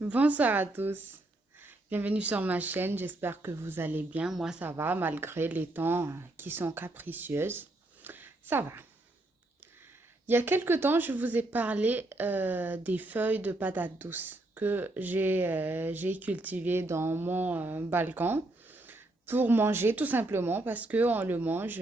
Bonsoir à tous. Bienvenue sur ma chaîne. J'espère que vous allez bien. Moi, ça va, malgré les temps qui sont capricieuses. Ça va. Il y a quelque temps, je vous ai parlé des feuilles de patates douces que j'ai cultivées dans mon balcon pour manger tout simplement parce que on le mange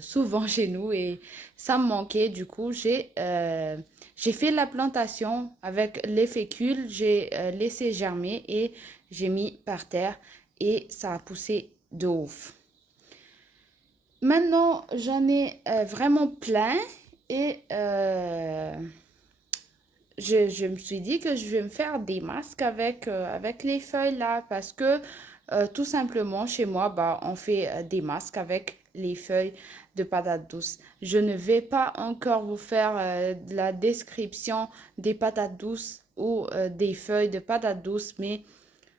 souvent chez nous et ça me manquait. Du coup, j'ai fait la plantation avec les fécules, j'ai laissé germer et j'ai mis par terre et ça a poussé de ouf. Maintenant, j'en ai vraiment plein et je me suis dit que je vais me faire des masques avec les feuilles là parce que tout simplement chez moi, bah, on fait des masques avec les feuilles de patates douces. Je ne vais pas encore vous faire de la description des patates douces ou des feuilles de patates douces, mais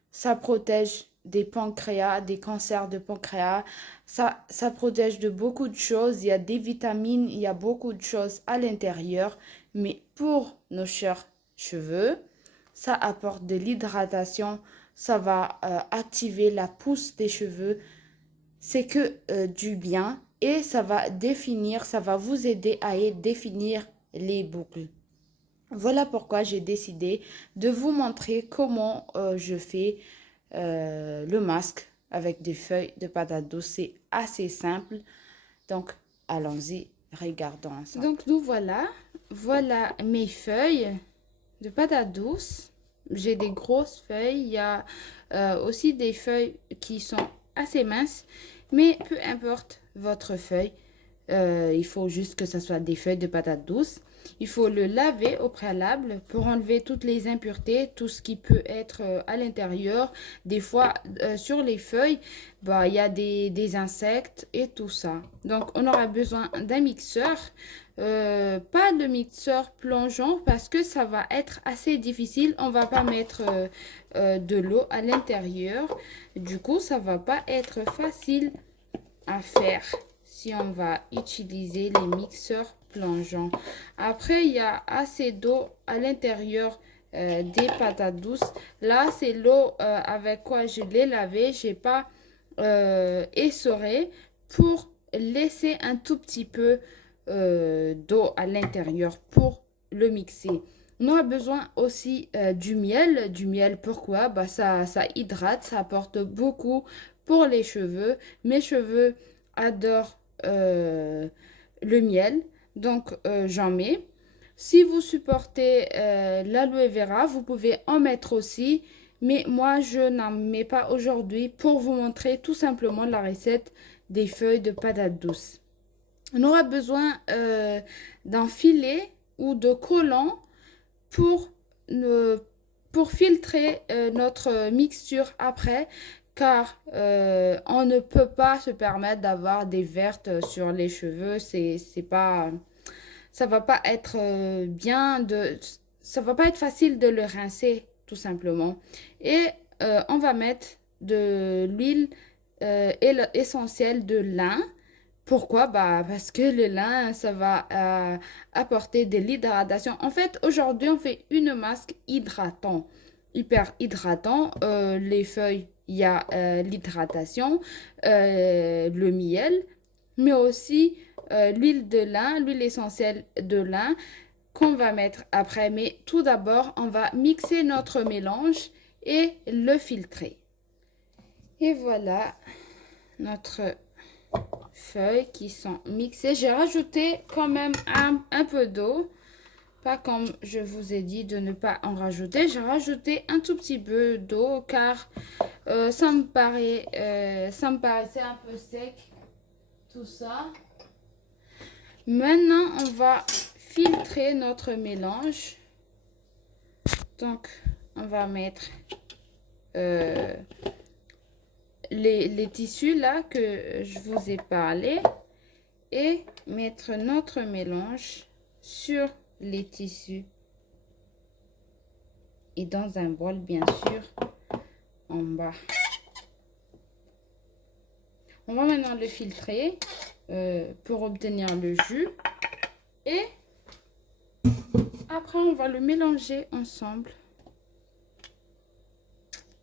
ça protège des pancréas, des cancers de pancréas. Ça protège de beaucoup de choses. Il y a des vitamines, il y a beaucoup de choses à l'intérieur. Mais pour nos chers cheveux, ça apporte de l'hydratation. Ça va activer la pousse des cheveux. C'est que du bien. Et ça va définir, ça va vous aider à définir les boucles. Voilà pourquoi j'ai décidé de vous montrer comment je fais le masque avec des feuilles de patates douces. C'est assez simple. Donc, allons-y, regardons ensemble. Donc, nous voilà. Voilà mes feuilles de patates douces. J'ai des grosses feuilles. Il y a aussi des feuilles qui sont assez minces. Mais peu importe votre feuille, il faut juste que ce soit des feuilles de patates douces. Il faut le laver au préalable pour enlever toutes les impuretés, tout ce qui peut être à l'intérieur. Des fois, sur les feuilles, bah, il y a des insectes et tout ça. Donc, on aura besoin d'un mixeur. Pas de mixeur plongeant parce que ça va être assez difficile. On va pas mettre de l'eau à l'intérieur. Du coup, ça va pas être facile à faire si on va utiliser les mixeurs plongeants. Après, il y a assez d'eau à l'intérieur des patates douces. Là, c'est l'eau avec quoi je l'ai lavé. J'ai pas essoré pour laisser un tout petit peu d'eau à l'intérieur pour le mixer. On aura besoin aussi du miel. Du miel, pourquoi? Bah, ça hydrate, ça apporte beaucoup pour les cheveux. Mes cheveux adorent le miel, donc j'en mets. Si vous supportez l'aloe vera, vous pouvez en mettre aussi, mais moi je n'en mets pas aujourd'hui pour vous montrer tout simplement la recette des feuilles de patates douces. On aura besoin d'un filet ou de collant pour, ne- pour filtrer notre mixture après, car on ne peut pas se permettre d'avoir des vertes sur les cheveux. C'est pas, ça va pas être ça va pas être facile de le rincer, tout simplement. Et on va mettre de l'huile essentielle de lin. Pourquoi? Bah, parce que le lin, ça va apporter de l'hydratation. En fait, aujourd'hui, on fait une masque hydratant, hyper hydratant. Les feuilles, il y a l'hydratation, le miel, mais aussi l'huile de lin, l'huile essentielle de lin qu'on va mettre après. Mais tout d'abord, on va mixer notre mélange et le filtrer. Et voilà notre feuilles qui sont mixées. J'ai rajouté quand même un peu d'eau. Pas comme je vous ai dit de ne pas en rajouter. J'ai rajouté un tout petit peu d'eau car ça me paraissait un peu sec tout ça. Maintenant, on va filtrer notre mélange. Donc, on va mettre euh, les tissus là que je vous ai parlé et mettre notre mélange sur les tissus et dans un bol bien sûr en bas. On va maintenant le filtrer pour obtenir le jus et après on va le mélanger ensemble.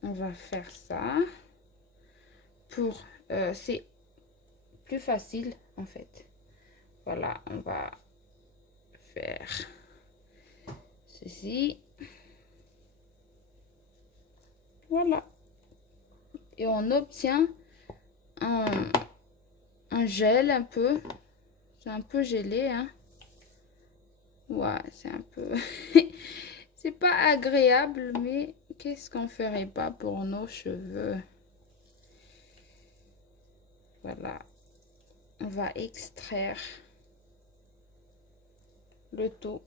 on va faire ça pour... c'est plus facile en fait. Voilà, on va faire ceci. Voilà. Et on obtient un gel un peu. C'est un peu gelé, hein. Ouais, c'est un peu... c'est pas agréable, mais qu'est-ce qu'on ferait pas pour nos cheveux? Voilà. On va extraire le tout.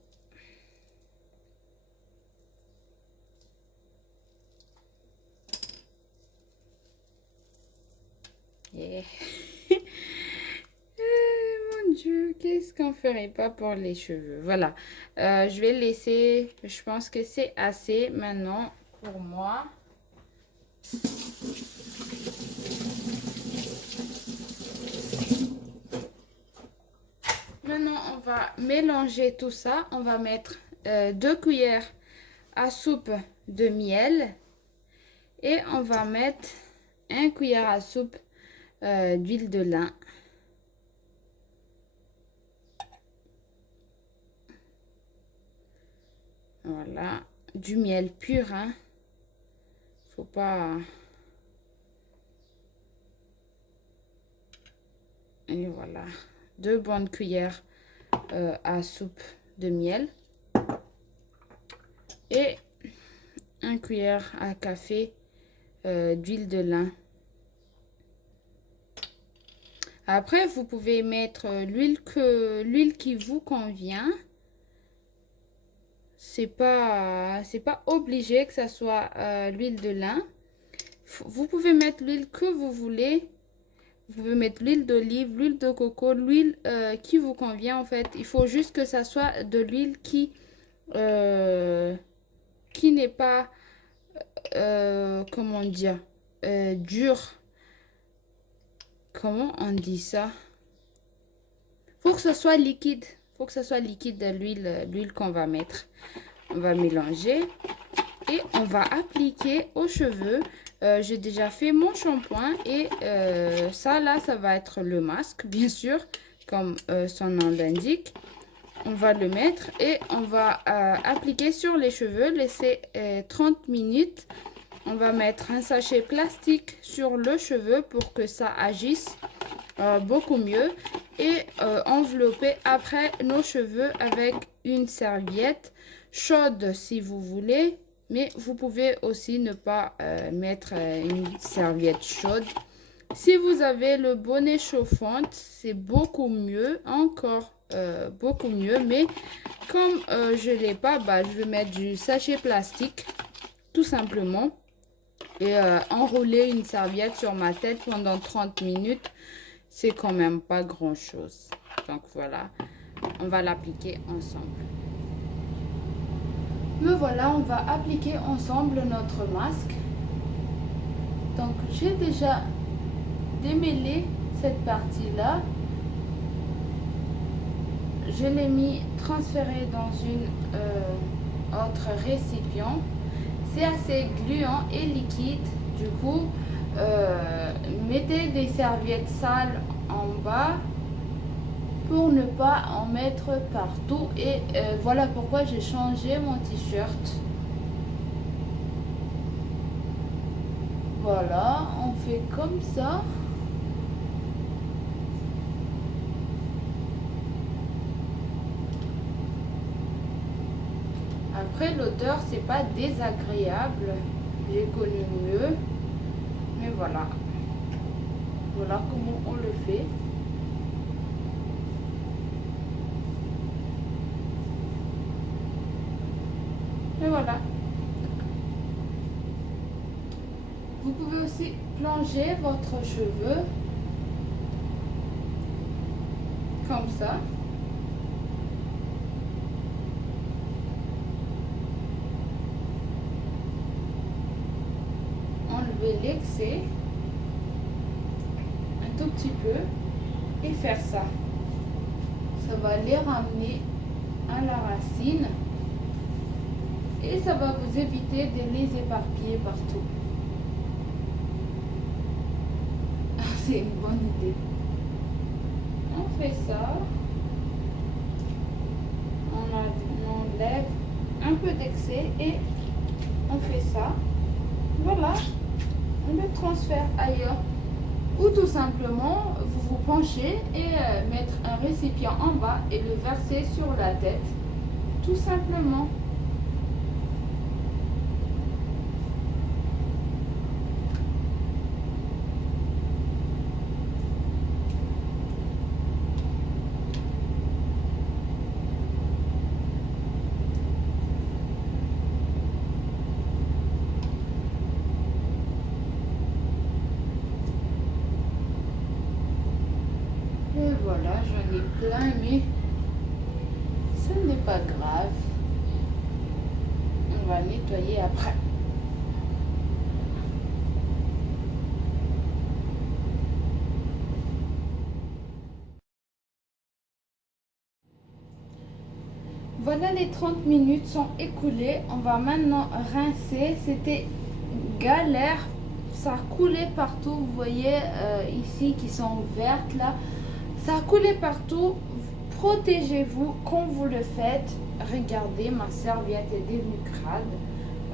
Yeah. Mon Dieu, qu'est-ce qu'on ferait pas pour les cheveux? Voilà. Je vais laisser, je pense que c'est assez maintenant pour moi. Maintenant, on va mélanger tout ça. On va mettre 2 cuillères à soupe de miel et on va mettre 1 cuillère à soupe d'huile de lin. Voilà, du miel pur, hein. Faut pas... Et voilà, 2 bonnes cuillères à soupe de miel et 1 cuillère à café d'huile de lin. Après, vous pouvez mettre l'huile qui vous convient. C'est pas obligé que ça soit l'huile de lin. Vous pouvez mettre l'huile que vous voulez. Vous pouvez mettre l'huile d'olive, l'huile de coco, l'huile qui vous convient en fait. Il faut juste que ça soit de l'huile qui n'est pas, comment dire, dure. Comment on dit ça? Faut que ce soit liquide. Faut que ce soit liquide l'huile qu'on va mettre. On va mélanger et on va appliquer aux cheveux. J'ai déjà fait mon shampoing et ça là, ça va être le masque, bien sûr, comme son nom l'indique. On va le mettre et on va appliquer sur les cheveux, laisser 30 minutes. On va mettre un sachet plastique sur le cheveu pour que ça agisse beaucoup mieux et envelopper après nos cheveux avec une serviette chaude si vous voulez, mais vous pouvez aussi ne pas mettre une serviette chaude. Si vous avez le bonnet chauffant, c'est beaucoup mieux, encore beaucoup mieux, mais comme je l'ai pas, bah, je vais mettre du sachet plastique tout simplement et enrouler une serviette sur ma tête pendant 30 minutes. C'est quand même pas grand chose. Donc voilà, on va l'appliquer ensemble. Me voilà, on va appliquer ensemble notre masque. Donc j'ai déjà démêlé cette partie là. Je l'ai mis transféré dans une autre récipient. C'est assez gluant et liquide. Du coup, mettez des serviettes sales en bas pour ne pas en mettre partout. Et voilà pourquoi j'ai changé mon t-shirt. Voilà, on fait comme ça. Après, l'odeur, c'est pas désagréable. J'ai connu mieux. Mais voilà. Voilà comment on le fait. Et voilà. Vous pouvez aussi plonger votre cheveu comme ça. Enlever l'excès un tout petit peu et faire ça. Ça va les ramener à la racine et ça va vous éviter de les éparpiller partout. c'est une bonne idée. On fait ça. On enlève un peu d'excès et on fait ça. Voilà. On le transfère ailleurs. Ou tout simplement, vous vous penchez et mettre un récipient en bas et le verser sur la tête. Tout simplement. Et voilà, j'en ai plein, mais ce n'est pas grave. On va nettoyer après. Voilà, les 30 minutes sont écoulées. On va maintenant rincer. C'était galère. Ça a coulé partout. Vous voyez ici qui sont vertes là. Ça a coulé partout. Protégez-vous quand vous le faites. Regardez, ma serviette est devenue crade.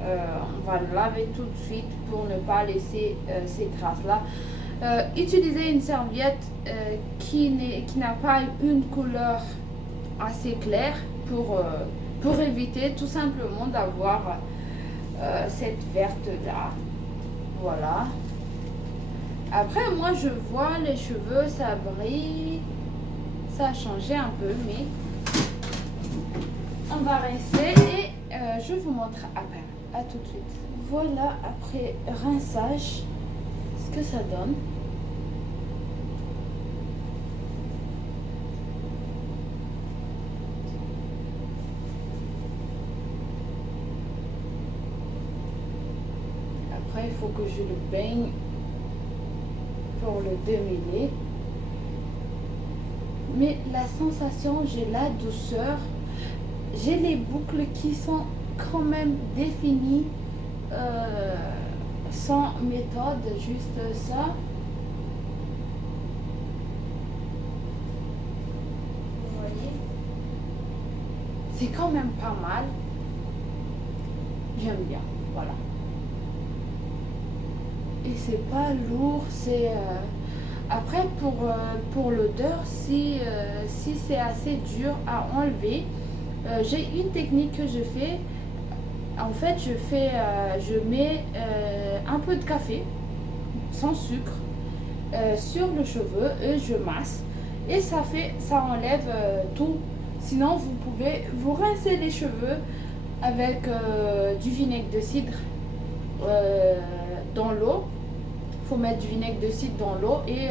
On va laver tout de suite pour ne pas laisser ces traces-là. Utilisez une serviette qui n'a pas une couleur assez claire pour éviter tout simplement d'avoir cette verte-là. Voilà. Après, moi, je vois les cheveux, ça brille. Ça a changé un peu, mais on va rincer et je vous montre après. À tout de suite. Voilà, après rinçage, ce que ça donne. Après, il faut que je le baigne pour le démêler. Mais la sensation, j'ai la douceur. J'ai les boucles qui sont quand même définies sans méthode, juste ça. Vous voyez, c'est quand même pas mal. J'aime bien, voilà. Et c'est pas lourd, c'est... Après, pour l'odeur, si c'est assez dur à enlever, j'ai une technique que je fais. En fait, je mets un peu de café, sans sucre, sur le cheveu et je masse. Et ça enlève tout. Sinon, vous pouvez vous rincer les cheveux avec du vinaigre de cidre dans l'eau. Il faut mettre du vinaigre de cidre dans l'eau et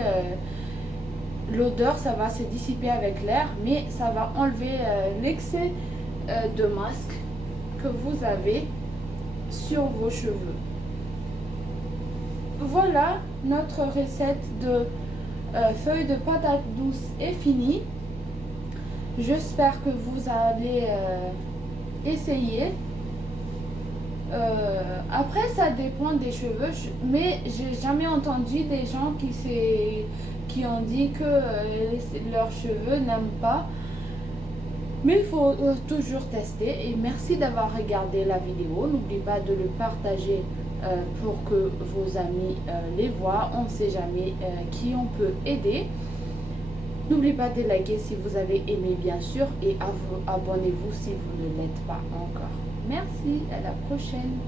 l'odeur, ça va se dissiper avec l'air, mais ça va enlever l'excès de masque que vous avez sur vos cheveux. Voilà, notre recette de feuilles de patate douce est finie. J'espère que vous allez essayer. Après, ça dépend des cheveux, mais j'ai jamais entendu des gens qui ont dit que leurs cheveux n'aiment pas. Mais il faut toujours tester. Et merci d'avoir regardé la vidéo. N'oubliez pas de le partager pour que vos amis les voient. On ne sait jamais qui on peut aider. N'oubliez pas de liker si vous avez aimé, bien sûr, et abonnez-vous si vous ne l'êtes pas encore. Merci, à la prochaine.